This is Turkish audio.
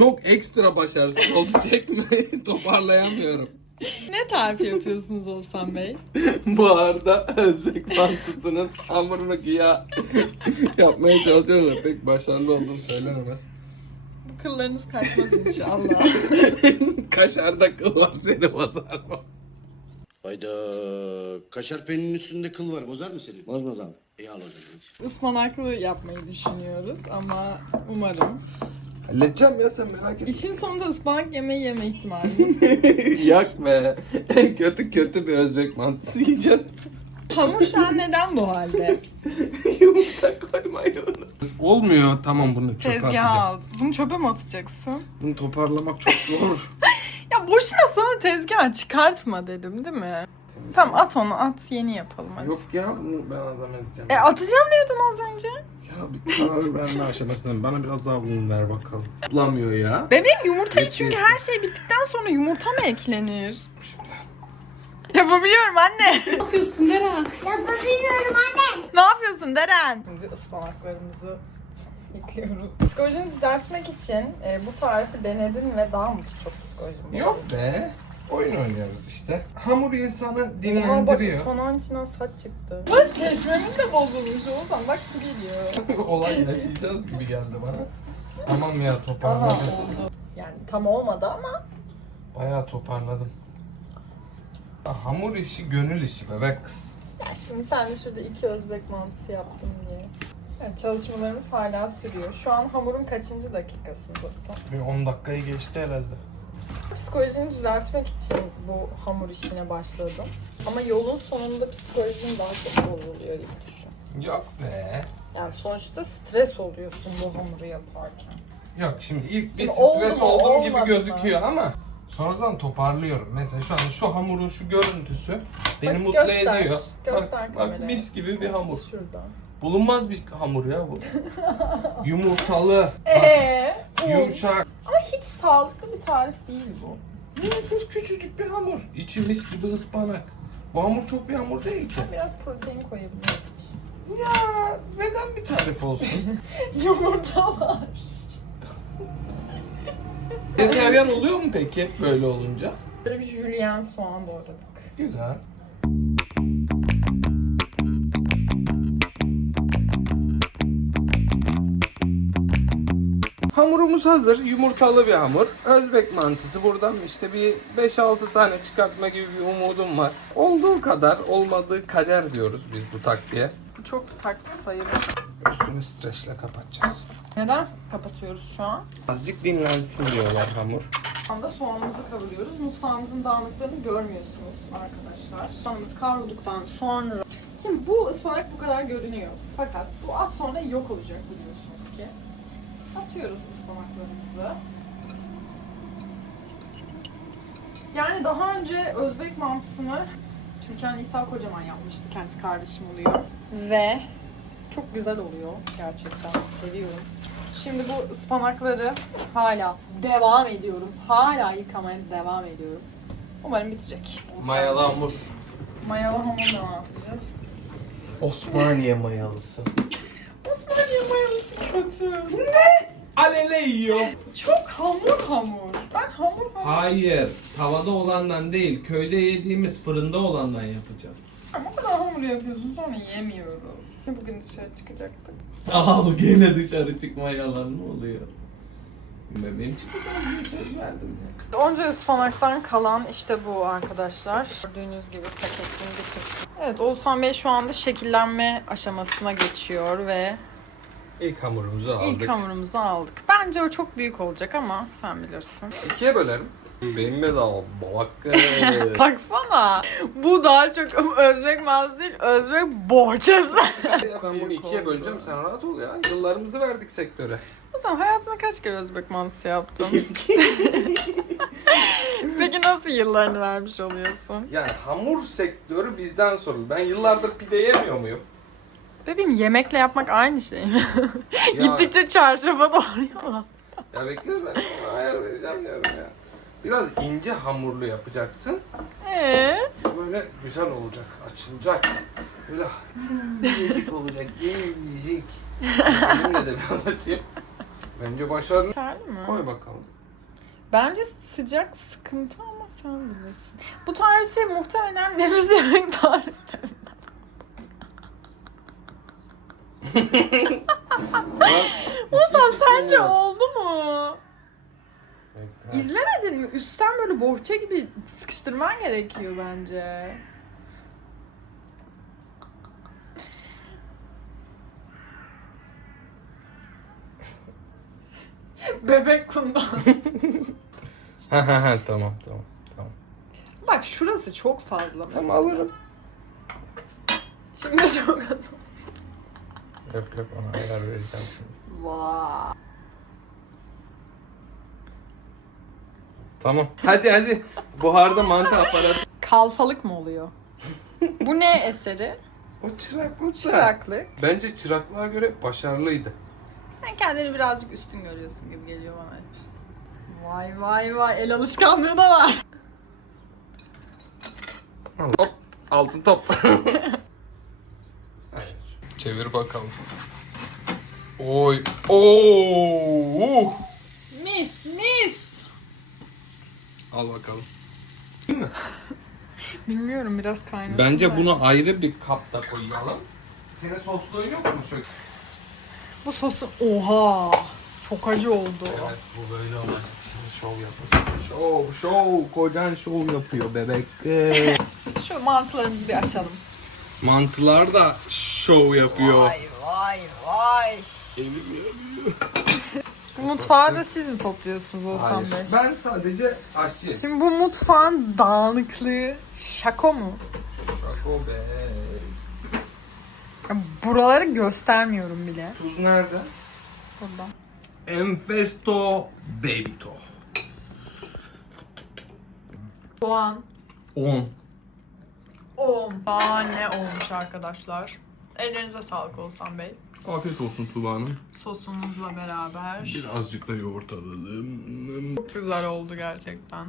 Çok ekstra başarısız oldu çekme. Toparlayamıyorum. Ne tarifi yapıyorsunuz Olsan Bey? Bu arada Özbek mantısının hamurunu güya yapmaya çalışıyorum da pek başarılı olduğum söylenemez. Bu kıllarınız kaçmaz inşallah. Kaşarda kıl var seni basar mı? Hayda. Kaşar peyninin üstünde kıl var. Bozar mı seni? Bozmaz abi. İyi al o zaman. Ispanaklı yapmayı düşünüyoruz ama umarım. Halledeceğim ya sen merak etme. İşin sonunda ıspanak yemeği yeme ihtimalimiz. Yak be. En kötü kötü bir Özbek mantısı yiyeceğiz. Hamur şu an neden bu halde? Yumurta koymayı. Olmuyor. Tamam bunu çöpe Tezgaha atacağım. al. Bunu çöpe mi atacaksın? Bunu toparlamak çok zor. Ya boşuna sonra tezgaha çıkartma dedim değil mi? Tamam at onu at yeni yapalım hadi. Yok ya bunu ben adam edeceğim. E atacağım diyordun az önce. Karar verme aşamasında bana biraz daha un ver bakalım. Bulamıyor ya. Bebeğim yumurtayı Yetiyor. çünkü her şey bittikten sonra yumurta mı eklenir? Yapabiliyorum anne. Ne yapıyorsun Deren? Yapabiliyorum anne. ne yapıyorsun Deren? Şimdi ıspanaklarımızı ekliyoruz. Psikolojimi düzeltmek için e, bu tarifi denedim ve daha mı çok psikolojim? Yok be. Oyun oynuyoruz işte. Hamur insanı Ama bak dinlendiriyor. ıspanağın içinden saç çıktı. Bak çeşmemiz de bozulmuş Oğuzhan bak su geliyor. Olay yaşayacağız gibi geldi bana. Tamam ya Aha toparladım. oldu. Yani tam olmadı ama Bayağı toparladım. Ya, hamur işi gönül işi bebek kız. ya şimdi sen de şurada iki özbek mantısı yaptın diye. Evet, çalışmalarımız hala sürüyor. Şu an hamurun kaçıncı dakikasındasın? Bir 10 dakikayı geçti herhalde. Psikolojimi düzeltmek için bu hamur işine başladım. Ama yolun sonunda psikolojim daha çok bozuluyor gibi düşün. Yok be. Yani sonuçta stres oluyorsun bu hamuru yaparken. Yok şimdi ilk bir Şimdi stres mu, olduğum gibi olmadı gözüküyor ama sonradan toparlıyorum. Mesela şu an şu hamurun şu görüntüsü beni Bak, mutlu göster, ediyor. göster bak, bak kameraya. mis gibi bir hamur. Şuradan. Bulunmaz bir hamur ya bu. Yumurtalı, Eee? yumuşak. Ama hiç sağlıklı bir tarif değil bu. Minik küçücük bir hamur. İçi mis gibi ıspanak. Bu hamur çok bir hamur değil ki. Biraz protein koyabilirdik. Ya vegan bir tarif olsun. Yumurta var. Vejetaryen oluyor mu peki böyle olunca? Böyle bir jülyen soğan doğradık. Güzel. Hamurumuz hazır. Yumurtalı bir hamur. Özbek mantısı. Buradan işte bir 5-6 tane çıkartma gibi bir umudum var. Olduğu kadar, olmadığı kader diyoruz biz bu taktiğe. Bu çok taktik sayılır. Üstünü streçle kapatacağız. Neden kapatıyoruz şu an? Azıcık dinlensin diyorlar hamur. Şu anda soğanımızı kavuruyoruz. Mutfağımızın dağınıklığını görmüyorsunuz arkadaşlar. Soğanımız kavrulduktan sonra... Şimdi bu ıspanak bu kadar görünüyor. Fakat bu az sonra yok olacak biliyorsunuz ki. Atıyoruz ıspanaklarımızı. Yani daha önce Özbek mantısını Türkan İsa Kocaman yapmıştı. Kendisi kardeşim oluyor. Ve çok güzel oluyor gerçekten. Seviyorum. Şimdi bu ıspanakları hala devam ediyorum. Hala yıkamaya devam ediyorum. Umarım bitecek. Mayalı hamur. Mayalı hamur ne yapacağız? Osmaniye mayalısı. Kötü. Alele yiyor. Çok hamur hamur. Ben hamur hamur. Hayır. Tavada olandan değil. Köyde yediğimiz fırında olandan yapacağız. O kadar hamur yapıyorsun sonra yemiyoruz. Bugün dışarı çıkacaktık. Al gene dışarı çıkma yalan ne oluyor? Bebeğim çıkacağım söz verdim ya. Onca ıspanaktan kalan işte bu arkadaşlar. Gördüğünüz gibi paketin bir kısmı. Evet Oğuzhan Bey şu anda şekillenme aşamasına geçiyor ve İlk hamurumuzu aldık. ilk hamurumuzu aldık. Bence o çok büyük olacak ama sen bilirsin. İkiye bölelim. Benim de daha bak. Baksana. Bu daha çok Özbek maz değil, Özbek bohçası. ben bunu ikiye böleceğim sen rahat ol ya. Yıllarımızı verdik sektöre. O zaman hayatında kaç kere Özbek mantısı yaptın? Peki nasıl yıllarını vermiş oluyorsun? Yani hamur sektörü bizden soruldu. Ben yıllardır pide yemiyor muyum? Bebeğim yemekle yapmak aynı şey mi? Ya, Gittikçe çarşafa doğru yalan. Ya bekle ben ona ayar vereceğim diyorum ya. Biraz ince hamurlu yapacaksın. Ee? Böyle güzel olacak, açılacak. Böyle incecik olacak, incecik. Elimle de biraz açayım. Bence başarılı. Yeterli mi? Koy bakalım. Bence sıcak sıkıntı ama sen bilirsin. Bu tarifi muhtemelen nefis yemek tariflerinden. Musa sence oldu mu? Bekle. İzlemedin mi? Üstten böyle bohça gibi sıkıştırman gerekiyor bence. Bebek kundan. Ha ha ha tamam tamam. Tamam. Bak şurası çok fazla. Tamam alırım. Şimdi çok az. Yok yok ona ayar vereceğim şimdi. Vay. Tamam. Hadi hadi. Buharda mantı aparatı. Kalfalık mı oluyor? Bu ne eseri? O çıraklık. Çıraklık. Bence çıraklığa göre başarılıydı. Sen kendini birazcık üstün görüyorsun gibi geliyor bana. Vay vay vay el alışkanlığı da var. Hop. Altın top. Çevir bakalım. Oy. Oo. Mis mis. Al bakalım. Bilmiyorum biraz kaynasın. Bence bunu ayrı bir kapta koyalım. Senin sosluğun yok mu şu? Bu sosu oha çok acı oldu. Evet bu böyle olacak. Şimdi şov yapıyor. Şov, şov. Kocan şov yapıyor bebek. Şu mantılarımızı bir açalım. Mantılar da şov yapıyor. Vay vay vay. Elim yanıyor. Bu mutfağı da siz mi topluyorsunuz Oğuzhan Hayır. Bey? Ben sadece aşçıyım. Şimdi bu mutfağın dağınıklığı şako mu? Şako be. Ya Buraları göstermiyorum bile. Tuz nerede? Burada. Enfesto Babyto. Soğan. 10. 10. Şahane olmuş arkadaşlar. Ellerinize sağlık Oğuzhan Bey. Afiyet olsun Tuba Hanım. Sosumuzla beraber. Birazcık da yoğurt alalım. Çok güzel oldu gerçekten.